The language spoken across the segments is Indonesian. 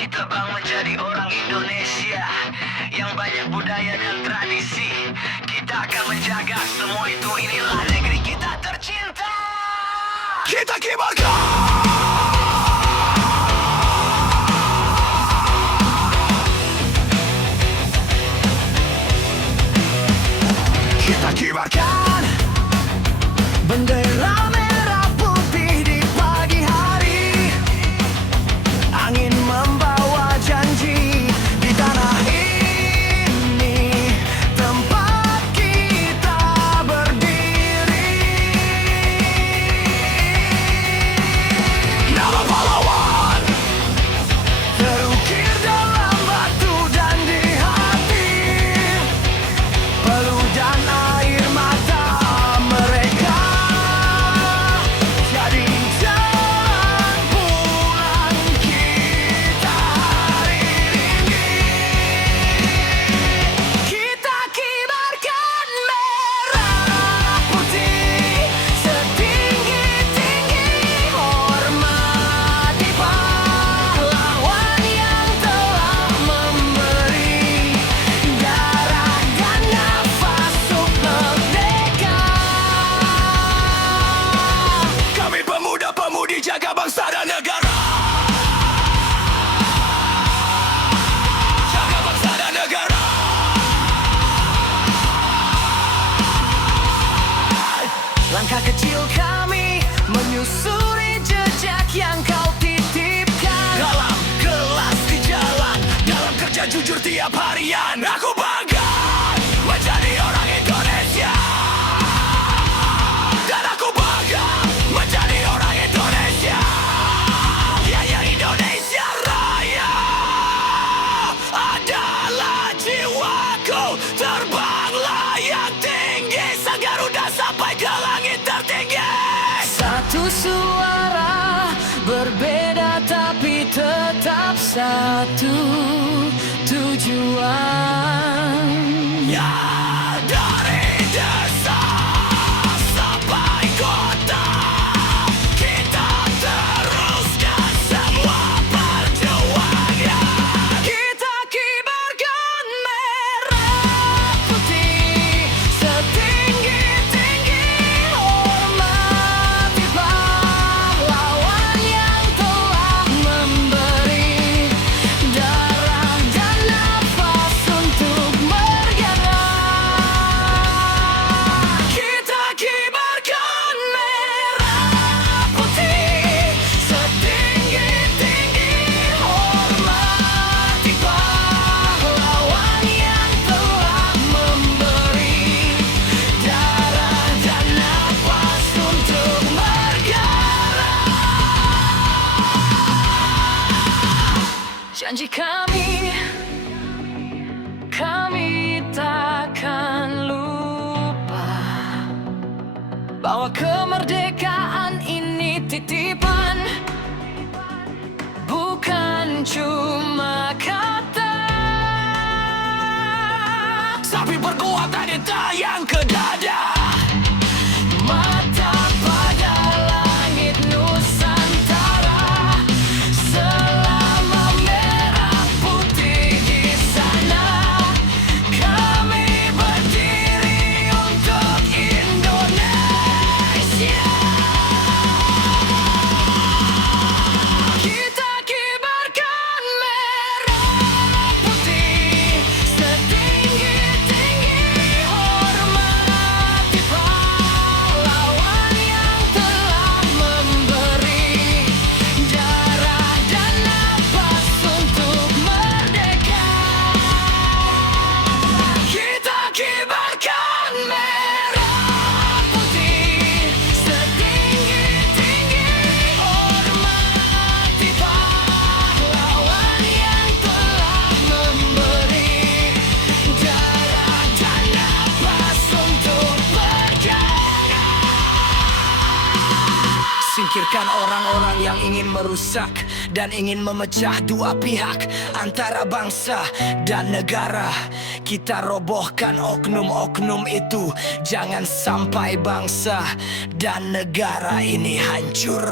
Kita bang menjadi orang Indonesia yang banyak budaya dan tradisi. Kita akan menjaga semua itu. Inilah negeri kita tercinta. Kita kibarkan. Kita kibarkan bendera merah putih di pagi hari. Angin membawa janji di tanah ini, tempat kita berdiri. Nama pahlawan terukir dalam batu dan di hati. Peluh dan air mata mereka jadi jalan pulang kita hari ini. Kita kibarkan merah putih setinggi-tinggi, hormati pahlawan yang telah memberi darah dan nafas untuk merdeka. Kami pemuda-pemudi jaga bangsa dan negara. Jaga bangsa dan negara. Langkah kecil kami menyusuri jejak yang kau titipkan. Dalam kelas di jalan, dalam kerja jujur tiap harian, aku bangga menjadi orang Indonesia. Dan aku bangga menjadi orang Indonesia. Ya, ya, Indonesia Raya adalah jiwaku. Terbanglah yang tinggi, sang Garuda sampai ke langit tertinggi. Satu suara, berbeda tapi tetap satu tujuan. Ya, dari desa sampai kota, kita teruskan semua perjuangan. Kita kibarkan merah putih setinggi-tinggi, hormati pahlawan yang telah memberi darah dan nafas untuk merdeka. Kita kibarkan merah putih setinggi-tinggi, hormati pahlawan yang telah memberi darah dan nafas untuk negara. Janji kami takkan lupa bahwa kemerdekaan ini titipan, bukan cuma kata, tapi perkuatan ditayang ke dada. Mata pada langit Nusantara, selama merah putih di sana, kami berdiri untuk Indonesia. Kita kibarkan merah putih setinggi-tinggi, hormati pahlawan yang telah memberi darah dan nafas untuk merdeka. Kita kibarkan merah putih setinggi-tinggi, hormati pahlawan yang telah memberi darah dan nafas untuk merdeka. Singkirkan orang-orang yang ingin merusak dan ingin memecah dua pihak antara bangsa dan negara. Kita robohkan oknum-oknum itu. Jangan sampai bangsa dan negara ini hancur.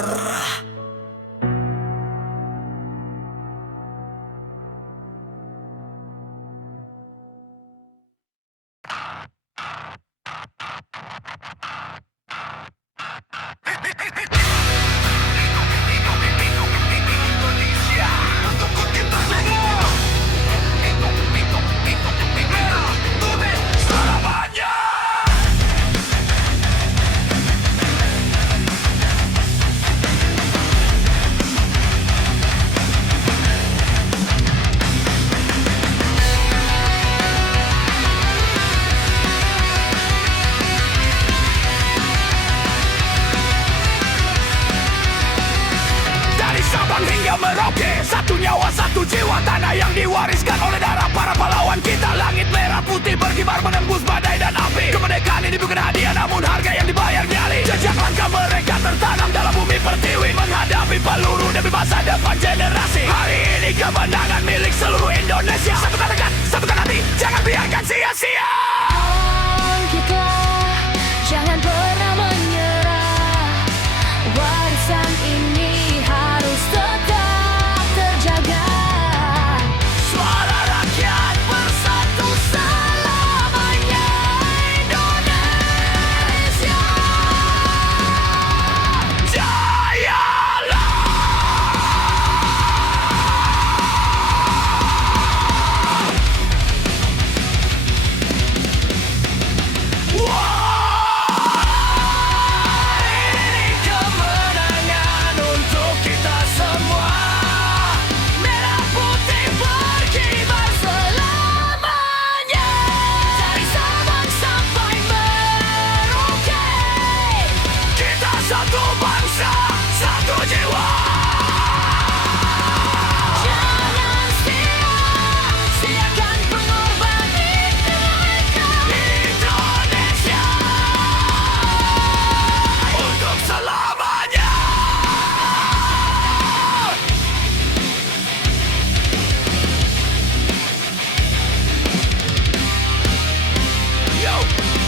Merauke. Satu nyawa, satu jiwa, tanah yang diwariskan oleh darah para pahlawan kita. Langit merah putih berkibar menembus badai dan api. Kemerdekaan ini bukan hadiah, namun harga yang dibayar nyali. Jejak langkah mereka tertanam dalam bumi pertiwi, menghadapi peluru demi masa depan generasi. Hari ini kemenangan milik seluruh Indonesia. Satukan tekad, satukan hati, jangan biarkan sia-sia. Bangkitlah, jangan pernah menyerah. Warisan ini harus tetap terjaga. Suara rakyat bersatu selamanya. Indonesia jayalah. Ini kemenangan untuk kita semua. Merah putih berkibar Selamanya dari Sabang sampai Merauke. kita satu bangsa, satu jiwa. Jangan sia-siakan pengorbanan mereka. Indonesia untuk selamanya. Yo,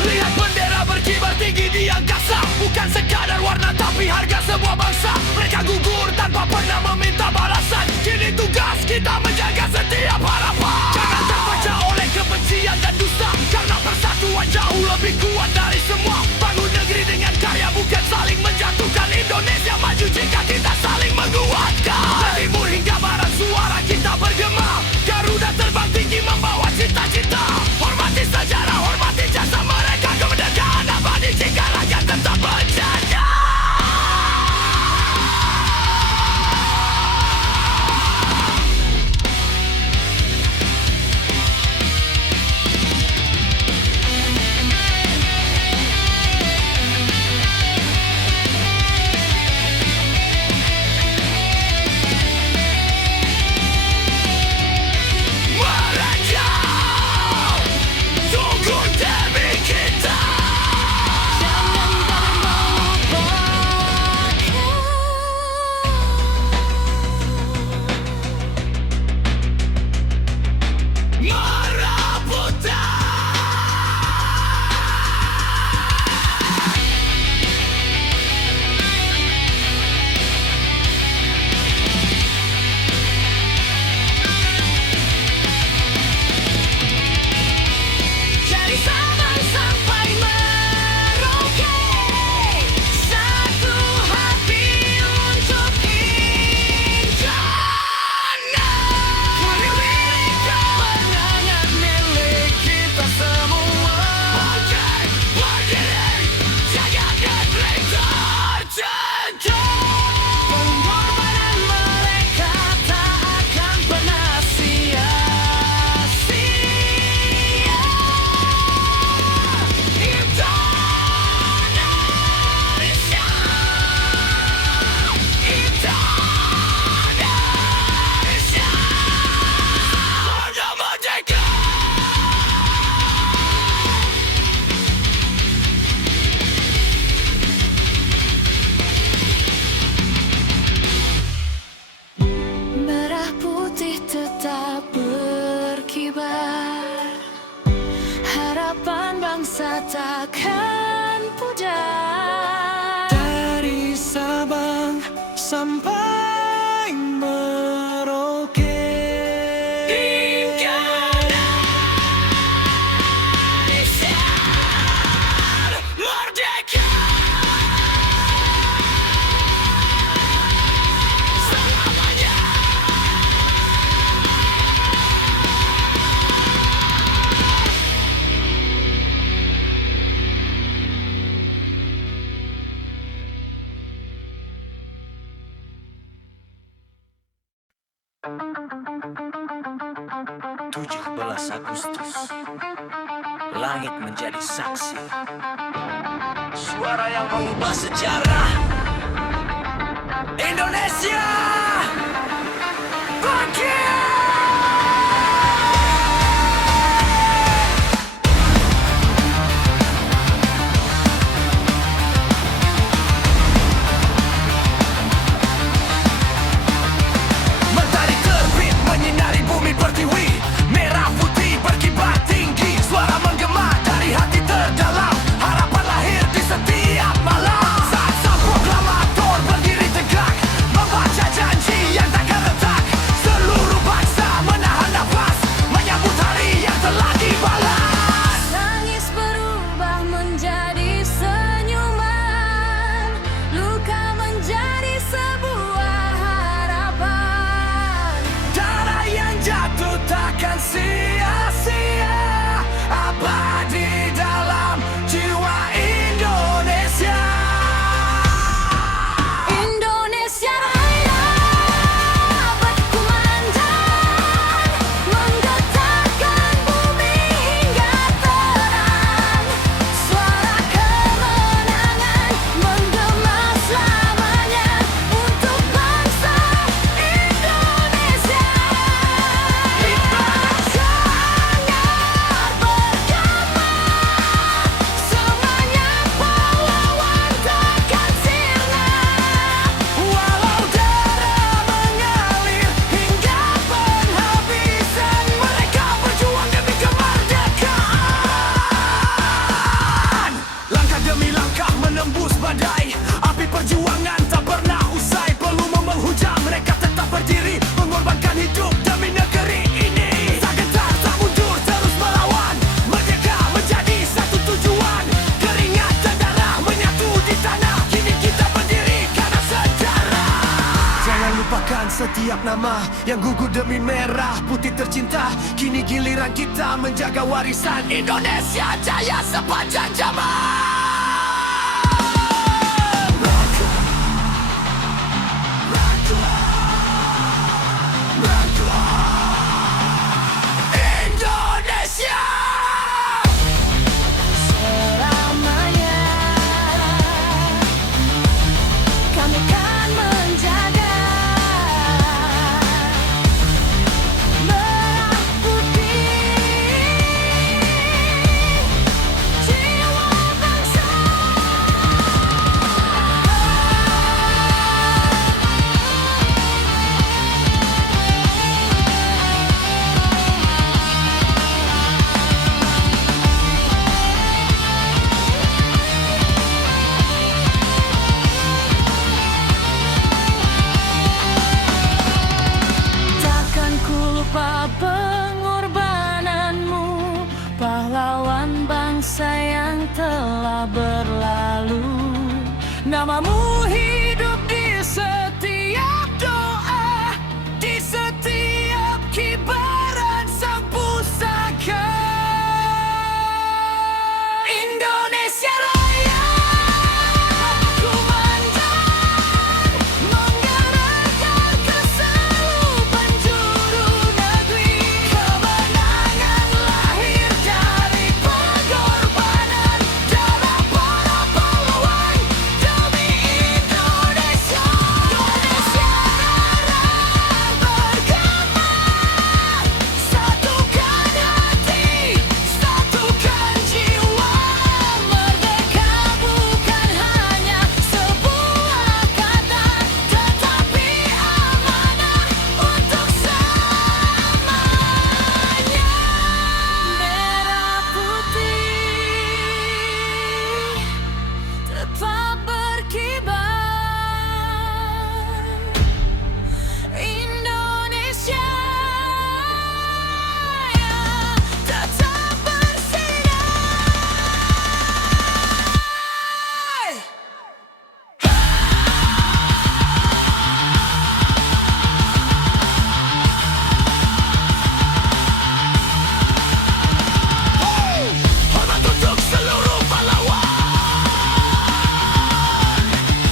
lihat bendera berkibar tinggi di angkasa. Bukan sekadar warna tapi harga sebuah bangsa. Mereka gugur tanpa pernah meminta balasan. Kini tugas kita menjaga setiap harapan. Jangan terbaca oleh kebencian dan dusta, karena persatuan jauh lebih kuat dari semua. Bangun negeri dengan karya, bukan saling menjatuhkan. Indonesia maju jika kita saling menguatkan. Dari timur hingga barat suara kita bergema. Garuda terbang tinggi membawa cita-cita. Hormati sejarah, hormati jasa mereka. Kemerdekaan abadi jika rakyat tetap menjaga. Mereka tunggu demi kita. Jangan melupakan. Merah putih. Dari Sabang sampai Merauke, satu hati untuk Indonesia. Milik kemenangan milik kita semua. Berdiri, jaga negeri tercinta. Pengorbanan mereka tak akan pernah sia-sia. Indonesia, Indonesia, harga merdeka. Merah putih tetap berkibar. Harapan bangsa takkan pudar. Dari Sabang sampai Merauke, Indonesia merdeka. Selamanya. Agustus, langit menjadi saksi. Suara yang mengubah sejarah Indonesia setiap nama yang gugur demi merah putih tercinta. Kini giliran kita menjaga warisan Indonesia jaya sepanjang zaman. Indonesia Selamanya kami akan menjaga merah putih jiwa bangsa. Takkan ku lupa pengorbananmu, pahlawan bangsa yang telah berlalu. Namamu hidup di setiap doa, di setiap kibaran sang pusaka. Indonesia Raya, komandan menggerakkan ke seluruh penjuru negeri. Kemenangan lahir dari pengorbanan darah para pahlawan demi Indonesia. Indonesia darah bergema, satukan hati, satukan jiwa. Merdeka bukan hanya sebuah kata, tetapi amanah untuk selamanya. Merah putih tetap berkibar. Indonesia tetap bersinar. Hormat untuk seluruh pahlawan.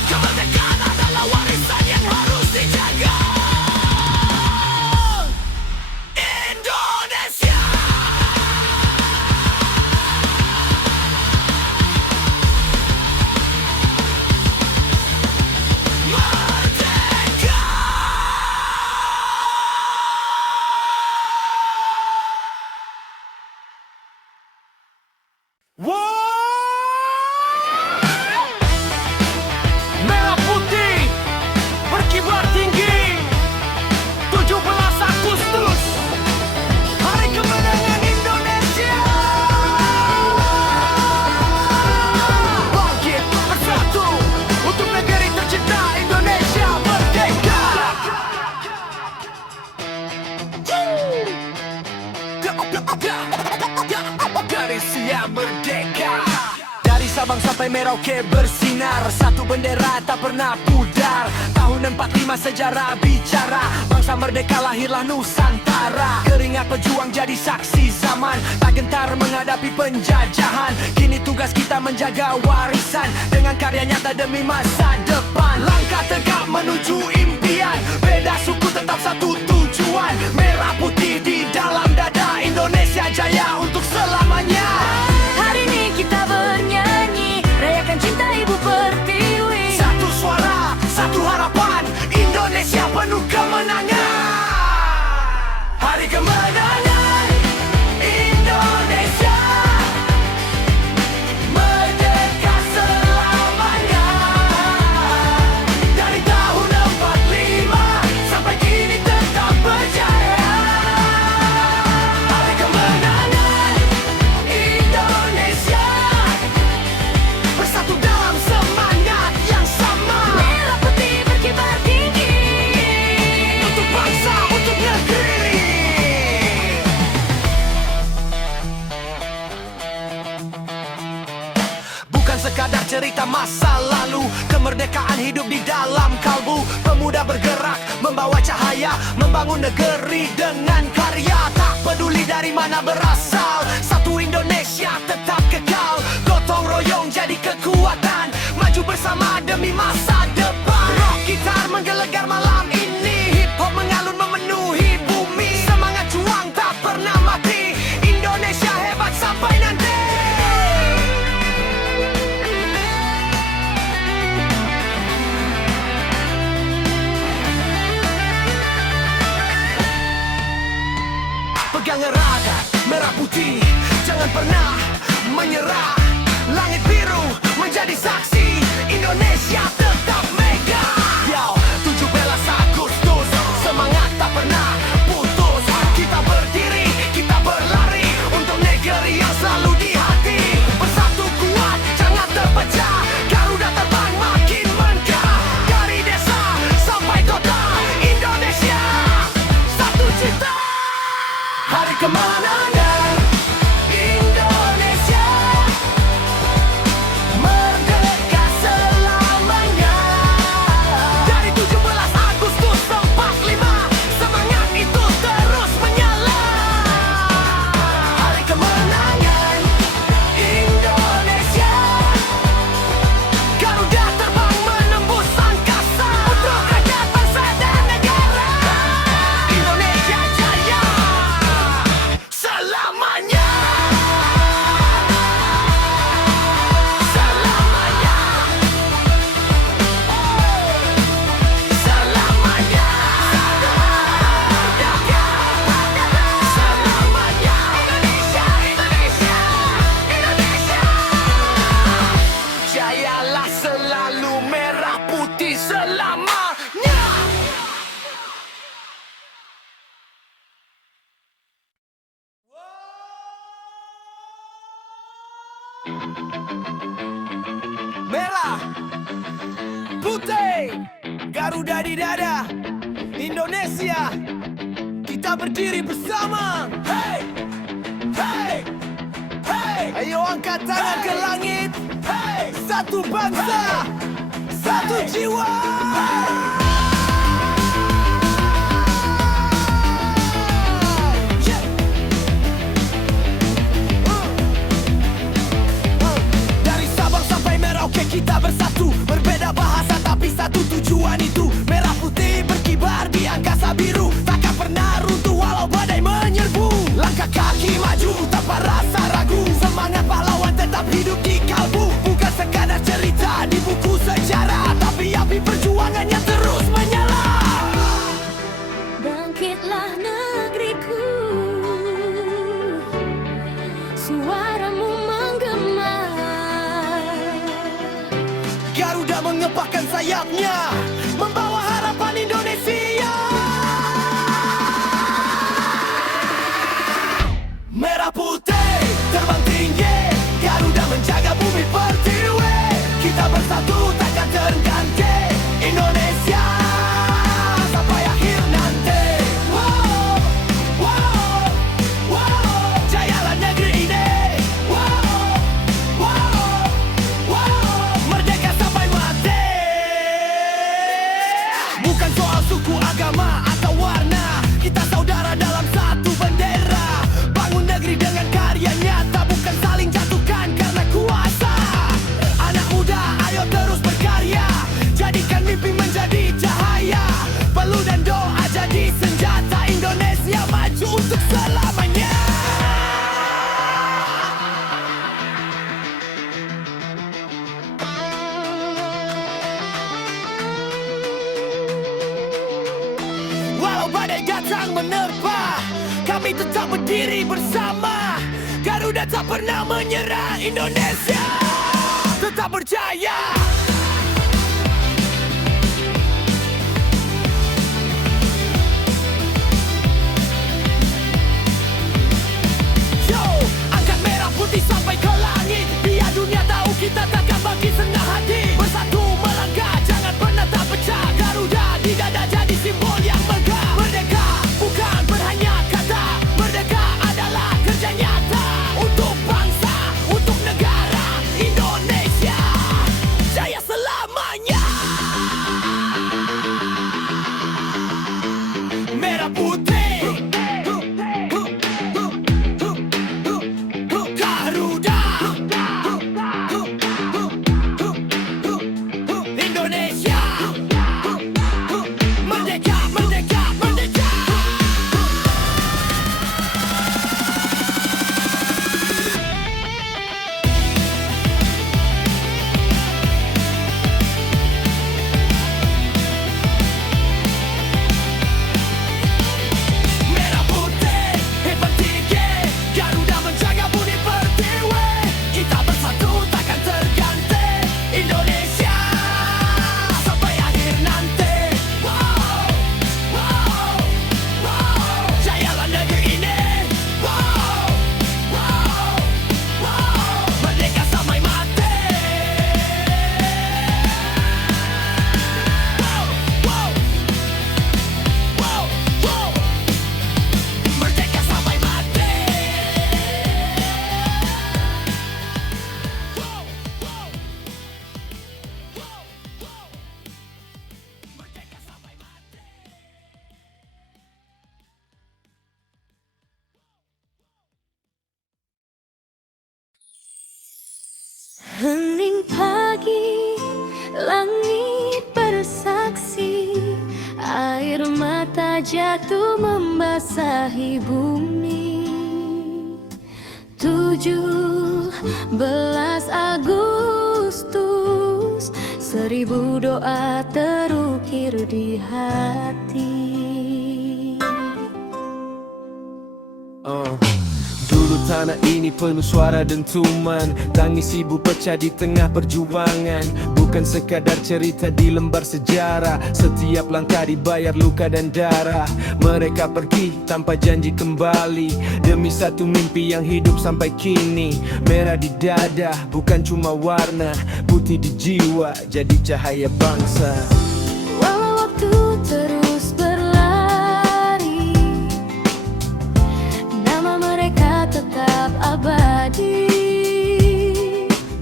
Kemerdekaan adalah warisan yang harus dijaga. Indonesia merdeka. Merah putih berkibar tinggi, 17 Agustus, hari kemenangan Indonesia. Bangkit bersatu untuk negeri tercinta Indonesia merdeka. Dari siap merdeka. Dari Sabang sampai Merauke bersinar, satu bendera tak pernah pudar. Tahun 45 sejarah bicara, bangsa merdeka lahirlah Nusantara. Keringat pejuang jadi saksi zaman, tak gentar menghadapi penjajahan. Kini tugas kita menjaga warisan, dengan karya nyata demi masa depan. Langkah tegak menuju impian, beda suku tetap satu tujuan. Merah putih di dalam dada, Indonesia jaya untuk selamanya. Hari ini kita bernyanyi, rayakan cinta Ibu Pertiwi. Satu suara, satu harapan, Indonesia penuh kemenangan. Hari kemenangan Indonesia merdeka selamanya. Dari tahun 45 sampai kini tetap berjaya. Hari kemenangan Indonesia bersatu dalam semangat yang sama. Merah putih berkibar tinggi, Untuk bangsa, untuk negeri. Bukan sekadar cerita masa lalu, kemerdekaan hidup di dalam kalbu. Pemuda bergerak, membawa cahaya, membangun negeri dengan karya. Tak peduli dari mana berasal, satu Indonesia tetap kekal. Gotong royong jadi kekuatan, maju bersama demi masa depan. Rock gitar menggelegar malam ini, hip hop mengalun memenuhi bumi. Semangat juang tak pernah mati, Indonesia hebat sampai nanti. Pegang erat merah putih, jangan pernah menyerah. Langit biru menjadi saksi, Indonesia tetap mega. Yo, 17 Agustus, semangat tak pernah putus. Kita berdiri, kita berlari untuk negeri yang selalu di hati. Bersatu kuat, jangan terpecah, Garuda terbang makin megah. Dari desa sampai kota, Indonesia satu cita. Hari kemenangan Indonesia, merdeka selamanya. Dari 17 Agustus 45, semangat itu terus menyala. Hari kemenangan Indonesia, Garuda terbang menembus angkasa untuk rakyat bangsa dan negara. Indonesia jaya selamanya. Selamanya. Selamanya. Selamanya. Indonesia, Indonesia, Indonesia. Jayalah selalu, merah putih selamanya. Merah putih, Garuda di dada, Indonesia, kita berdiri bersama. Hey, hey, hey. Ayo angkat tangan ke langit. Hey, satu bangsa, satu jiwa. Dari Sabang sampai Merauke kita bersatu, berbeda bahasa tapi satu tujuan itu. Merah putih berkibar di angkasa biru, takkan pernah runtuh walau badai menyerbu. Langkah kaki maju tanpa rasa ragu, semangat pahlawan tetap hidup di kalbu. Bukan sekadar cerita di buku sejarah, tapi api perjuangannya terus menyala. Bangkitlah negeriku, suaramu menggema. Garuda mengepakkan sayapnya, membawa harapan Indonesia. Merah putih terbang tinggi, Garuda menjaga bumi pertiwi. Kita bersatu takkan terganti, Indonesia sampai akhir nanti. Wow, wow, wow, jayalah negeri ini. Wow, wow, wow, merdeka sampai mati. Bukan soal suku, agama, atau warna, kita saudara dalam satu bendera. Bangun negeri dengan karya nyata, bukan saling jatuhkan karena kuasa. Anak muda, ayo terus berkarya, jadikan mimpi menjadi cahaya. Peluh dan doa jadi senjata, Indonesia maju untuk selamanya. Walau badai datang menerpa, kami tetap berdiri bersama. Garuda tak pernah menyerah, Indonesia tetap berjaya. Yo, angkat merah putih sampai ke langit, biar dunia tahu kita takkan bagi setengah hati. Bersatu melangkah, jangan pernah tak pecah. Garuda di dada jadi simbol yang megah. Merdeka bukan hanya kata, merdeka adalah kerja nyata. Untuk bangsa, untuk negara, Indonesia jaya. Hening pagi, langit bersaksi, air mata jatuh membasahi bumi. 17 Agustus, 1000 doa terukir di hati. Dulu tanah ini penuh suara dentuman, tangis ibu pecah di tengah perjuangan. Bukan sekadar cerita di lembar sejarah, setiap langkah dibayar luka dan darah. Mereka pergi tanpa janji kembali, demi satu mimpi yang hidup sampai kini. Merah di dada, bukan cuma warna, putih di jiwa, jadi cahaya bangsa. Walau waktu terus berlari, nama mereka tetap abadi.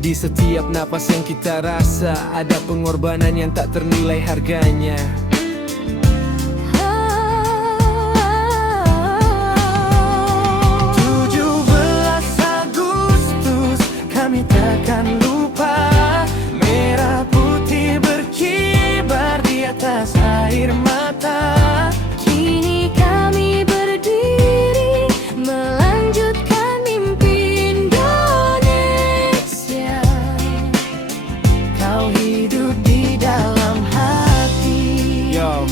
Di setiap napas yang kita rasa, ada pengorbanan yang tak ternilai harganya. 17 Agustus, kami takkan lupa. Merah putih berkibar di atas air mata. Kini kami berdiri melanjutkan mimpi Indonesia. Kau hidup di dalam hati. Yo,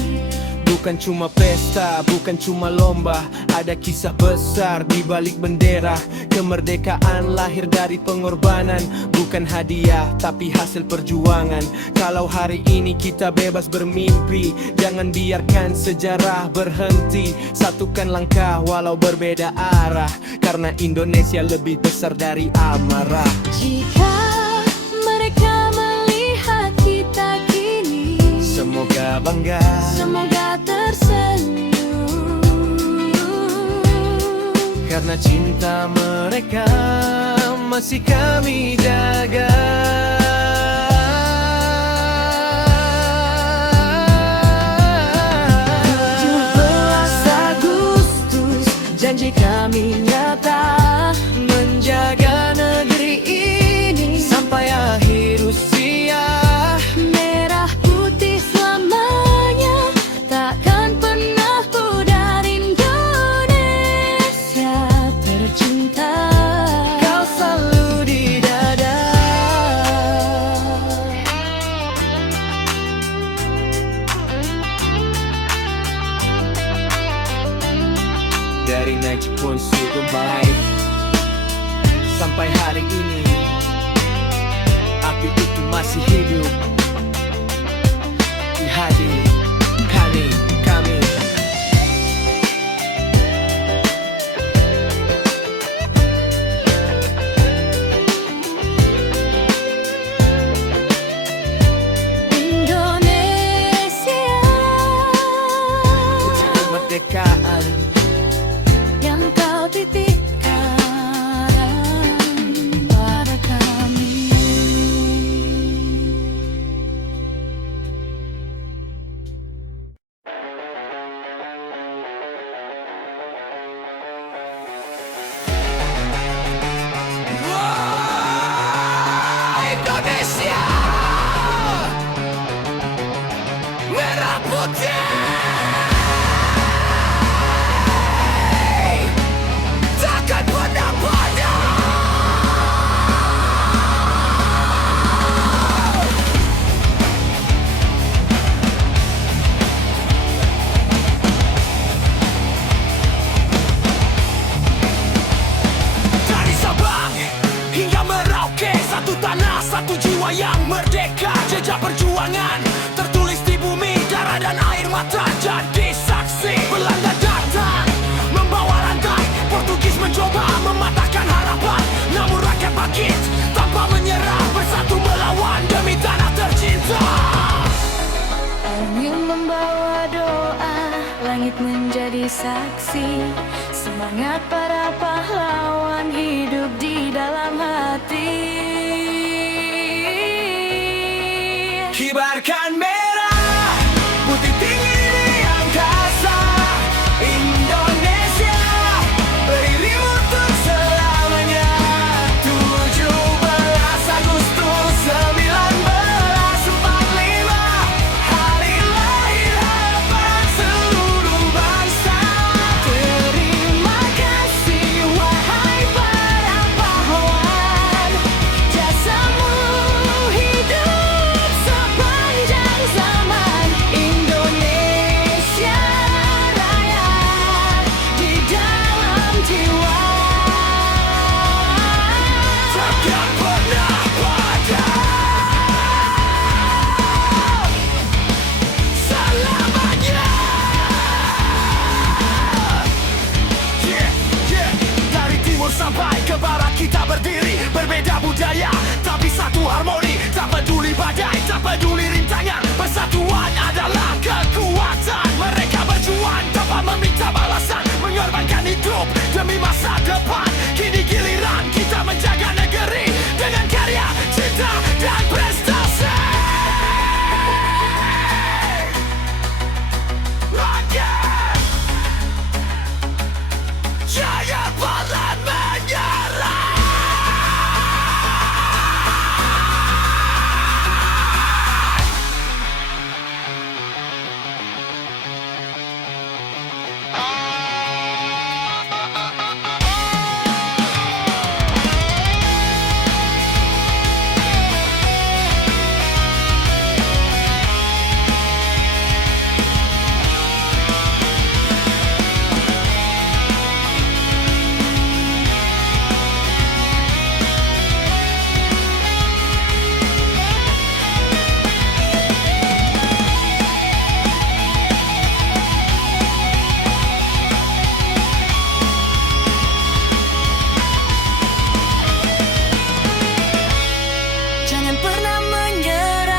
bukan cuma pesta, bukan cuma lomba, ada kisah besar di balik bendera. Kemerdekaan lahir dari pengorbanan, bukan hadiah tapi hasil perjuangan. Kalau hari ini kita bebas bermimpi, jangan biarkan sejarah berhenti. Satukan langkah walau berbeda arah, karena Indonesia lebih besar dari amarah. Jika mereka melihat kita kini, Semoga bangga, semoga tersenyum. karena cinta mereka masih kami jaga. 17 Agustus, janji kami nyata, menjaga negeri ini sampai akhir usia. Merah putih selamanya, takkan pernah pudar Indonesia tercinta. Kau selalu di dada. Dari Najib pun sudah baik, sampai hari ini api itu masih hidup di hati kami. Indonesia Kemerdekaan yang kau titipkan pada kami. Indonesia merah putih, takkan pernah padam. Dari Sabang hingga Merauke, satu tanah, satu jiwa yang merdeka. Jejak perjuangan tertulis di bumi, darah dan air mata jadi saksi. Belanda datang membawa rantai, Portugis mencoba mematahkan harapan, namun rakyat bangkit tanpa menyerah, bersatu melawan demi tanah tercinta. Angin membawa doa, langit menjadi saksi. Semangat para pahlawan hidup di dalam hati. Kibarkan merah putih tinggi di angkasa. Indonesia berdiri untuk selamanya. 17 Agustus berdiri, berbeda budaya tapi satu harmoni. Tak peduli badai, tak peduli rintangan, persatuan adalah kekuatan. Mereka berjuang tanpa meminta balasan, mengorbankan hidup demi masa depan. Kini giliran kita menjaga negeri dengan karya, cinta, dan prestasi. Rakyat jangan pernah menyerah. Jangan pernah menyerah.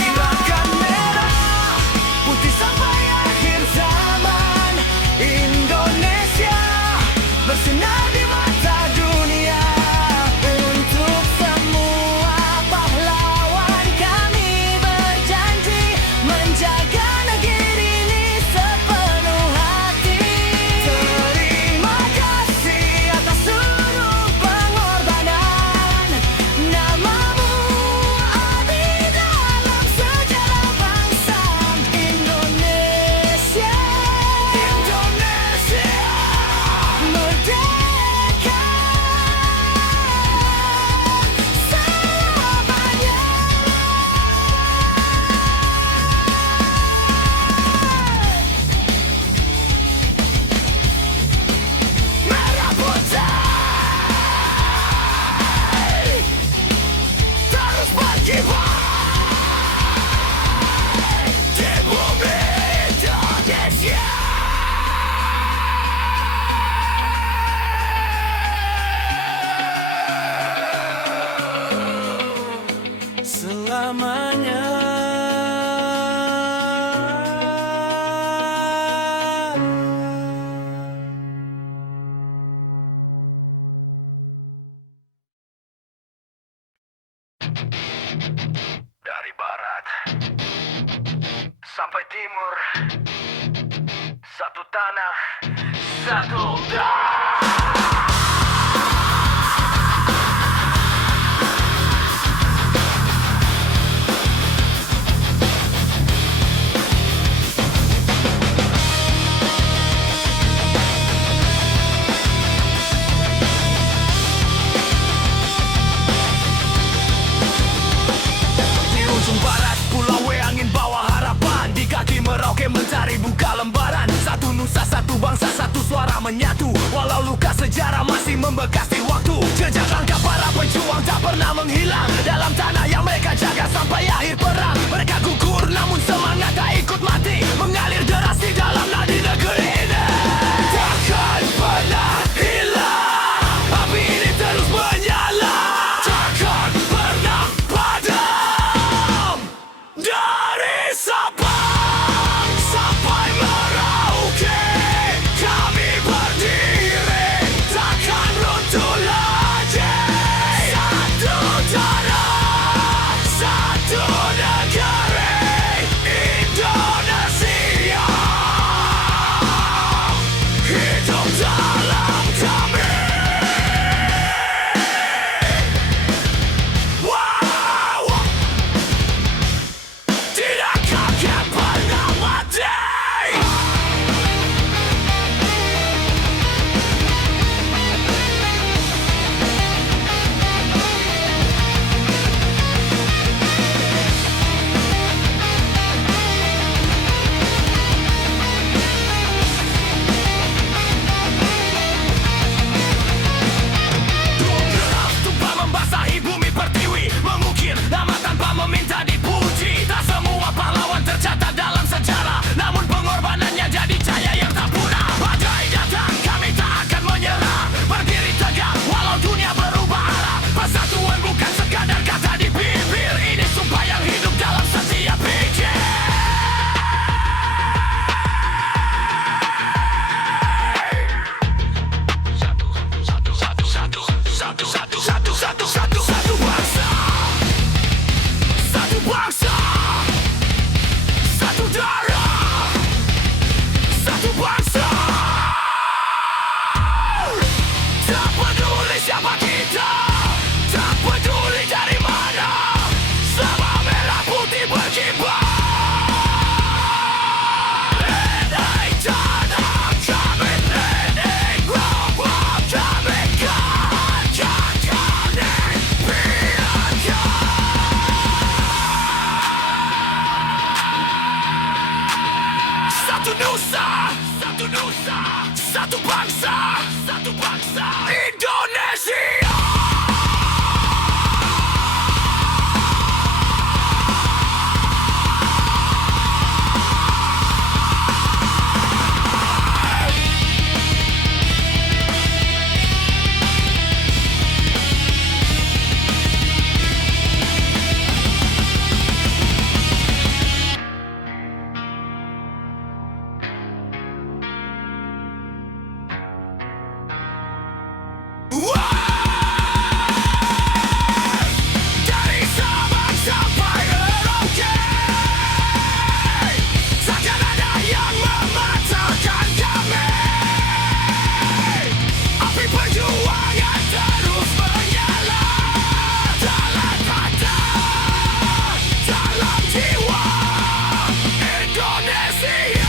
Kita akan merah putih sampai akhir zaman. Indonesia bersinar di mata dunia. Untuk semua pahlawan kami berjanji menjaga negeri ini sepenuh hati. Terima kasih atas seluruh pengorbanan. Namamu abadi dalam sejarah bangsa Indonesia. Indonesia Merdeka selamanya. merah putih terus berkibar di bumi Indonesia. Selamanya. Dari barat sampai timur, satu tanah, satu darah. Di ujung barat Pulau W angin bawa harapan, di kaki Merauke mencari buka lembaran. Satu nusa, satu bangsa, satu suara menyatu. Walau luka sejarah masih membekas di waktu. Jejak langkah para pejuang tak pernah menghilang dalam tanah yang mereka jaga sampai akhir perang. Mereka gugur namun semangat tak ikut mati, mengalir deras di dalam nadi negeri ini. Takkan pernah hilang, api ini terus menyala. Takkan pernah padam. Dari Sabang sampai Merauke kami berdiri, takkan runtuh lagi. Satu tanah, satu negeri, Indonesia. satu bangsa. Tak peduli siapa kita, tak peduli dari mana, sama merah putih berkibar. Ini tanah kami, ini rumah kami, katakan impiankan. Satu nusa, satu nusa, satu bangsa, satu bangsa, Indonesia. Dari Sabang sampai Merauke, takkan ada yang mematahkan kami. Api perjuangan terus menyala dalam hati, dalam jiwa Indonesia.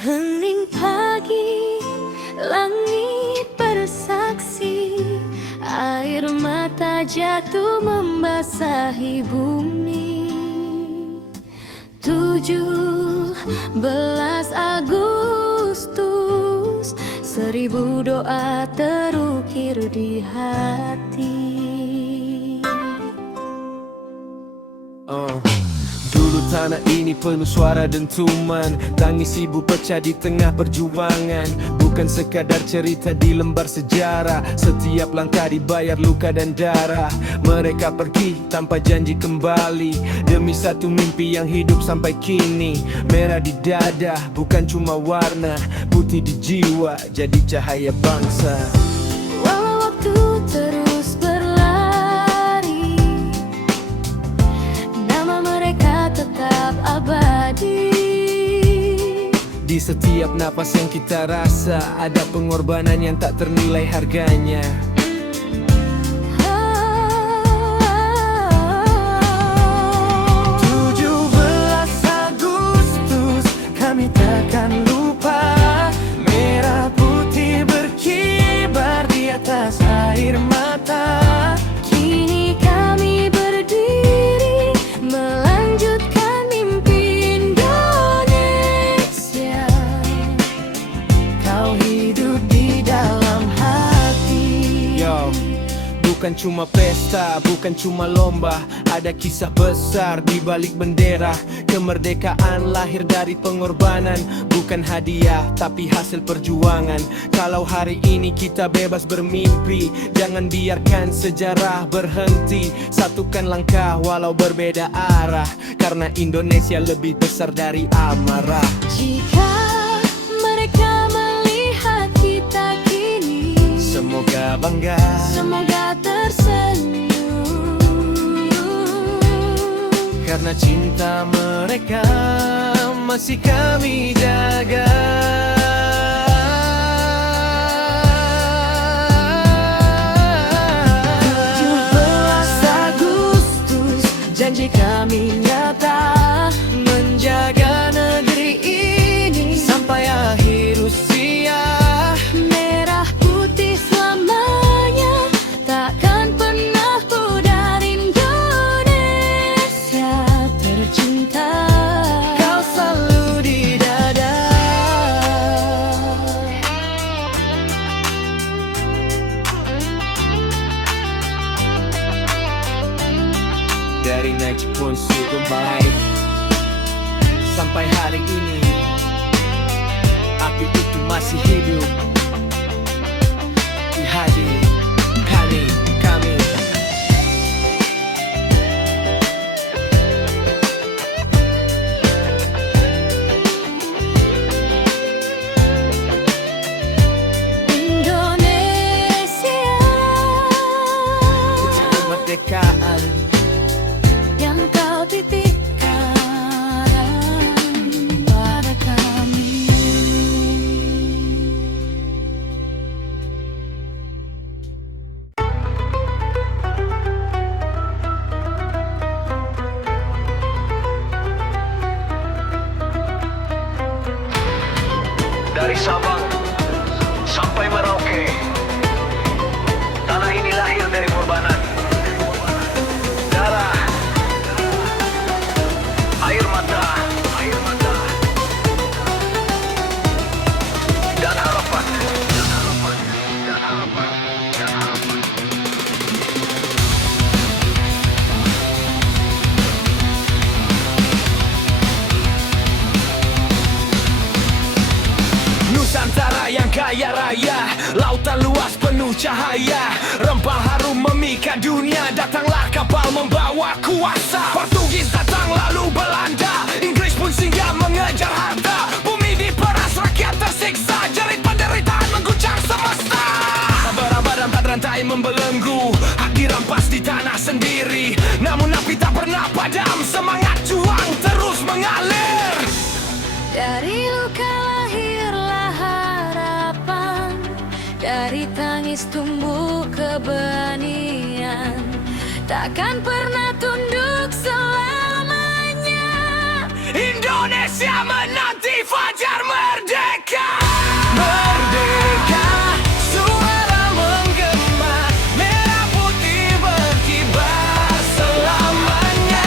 Hening pagi, langit bersaksi, air mata jatuh membasahi bumi. 17 Agustus, 1000 doa terukir di hati. Dulu tanah ini penuh suara dentuman, tangis ibu pecah di tengah perjuangan. Bukan sekadar cerita di lembar sejarah, setiap langkah dibayar luka dan darah. Mereka pergi tanpa janji kembali, demi satu mimpi yang hidup sampai kini. Merah di dada, bukan cuma warna, putih di jiwa, jadi cahaya bangsa. Walau waktu terus berlari, nama mereka tetap abadi. Di setiap napas yang kita rasa, ada pengorbanan yang tak ternilai harganya. 17 Agustus, kami takkan lupa. Merah putih berkibar di atas air mata. Kini kami berdiri melanjutkan mimpi Indonesia. Kau hidup di dalam hati. Yo, bukan cuma pesta, bukan cuma lomba, ada kisah besar di balik bendera. Kemerdekaan lahir dari pengorbanan, bukan hadiah tapi hasil perjuangan. Kalau hari ini kita bebas bermimpi, jangan biarkan sejarah berhenti. Satukan langkah walau berbeda arah, karena Indonesia lebih besar dari amarah. Jika mereka melihat kita kini, Semoga bangga, semoga tersenyum. karena cinta mereka masih kami jaga. 17 Agustus, janji kami nyata, menjaga negeri ini sampai akhir usia. Merah putih selamanya, takkan pernah pudar Indonesia tercinta. Kau selalu di dada. Dari Najib pun sudah baik, sampai hari ini api itu masih hidup di hati kalian. jaya raya, lautan luas penuh cahaya, rempah harum memikat dunia. Datanglah kapal membawa kuasa, Portugis datang lalu Belanda, Inggris pun singgah mengejar harta. Bumi diperas, rakyat tersiksa, jerit penderitaan mengguncang semesta. Abad-abad dan tak rantai membelenggu, hak dirampas di tanah sendiri. Namun api tak pernah padam, semangat juang terus mengalir. Dari luka lahirlah harapan, dari tangis tumbuh keberanian. Takkan pernah tunduk selamanya. Indonesia menanti fajar merdeka. Merdeka, suara menggema, merah putih berkibar selamanya.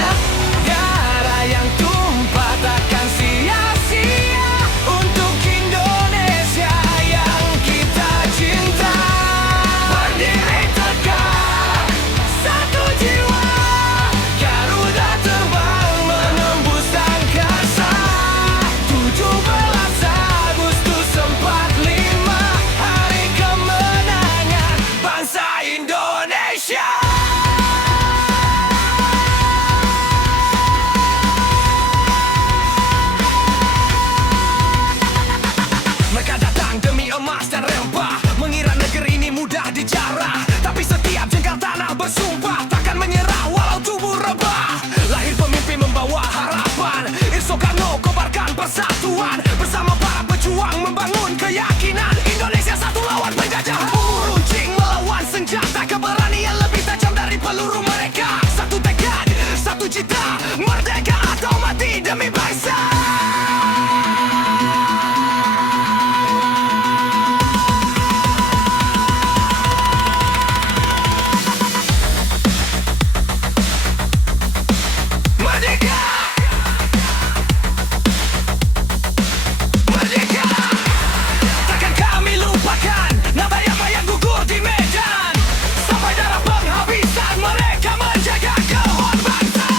Darah yang tumpah takkan sia-sia untuk Indonesia yang kita cinta. Berdiri tegak, satu jiwa, Garuda terbang menembus angkasa. 17 Agustus 45, hari kemenangan bangsa Indonesia. Mereka datang demi emas dan rempah, mengira negeri ini mudah dijarah. Tapi setiap jengkal tanah bersumpah takkan menyerah walau tubuh rebah. Lahir pemimpin membawa harapan, Soekarno kobarkan persatuan. Bersama para pejuang membangun keyakinan, Indonesia satu lawan penjajahan. Runcing melawan senjata, keberanian lebih tajam dari peluru mereka. Satu tekad, satu cita, merdeka atau mati demi bangsa. Merdeka! Merdeka! Takkan kami lupakan nabayang-bayang gugur di medan. Sampai darah penghabisan mereka menjaga kehormatan bangsa.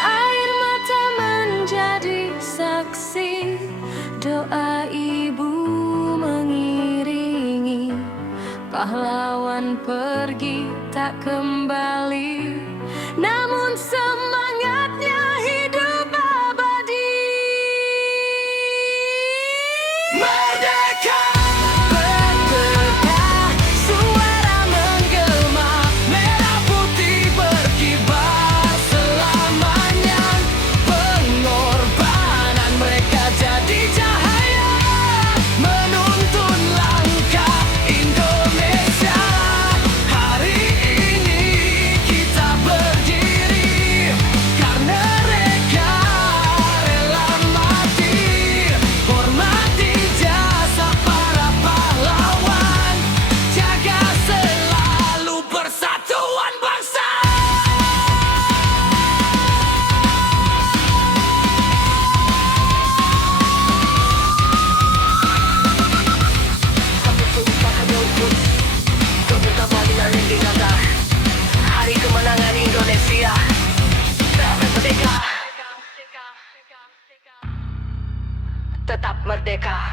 Air mata menjadi saksi, doa ibu mengiringi. Pahlawan pergi tak kembali, namun semangatnya hidup abadi. Merdeka! Merdeka! Suara menggema, merah putih berkibar selamanya. Pengorbanan mereka jadi cahaya, menuntun langkah Indonesia. Hari ini kita berdiri karena mereka rela mati. Hormati jasa para pahlawan, jaga selalu persatuan bangsa. Hari kemenangan Indonesia, merdeka, tetap merdeka.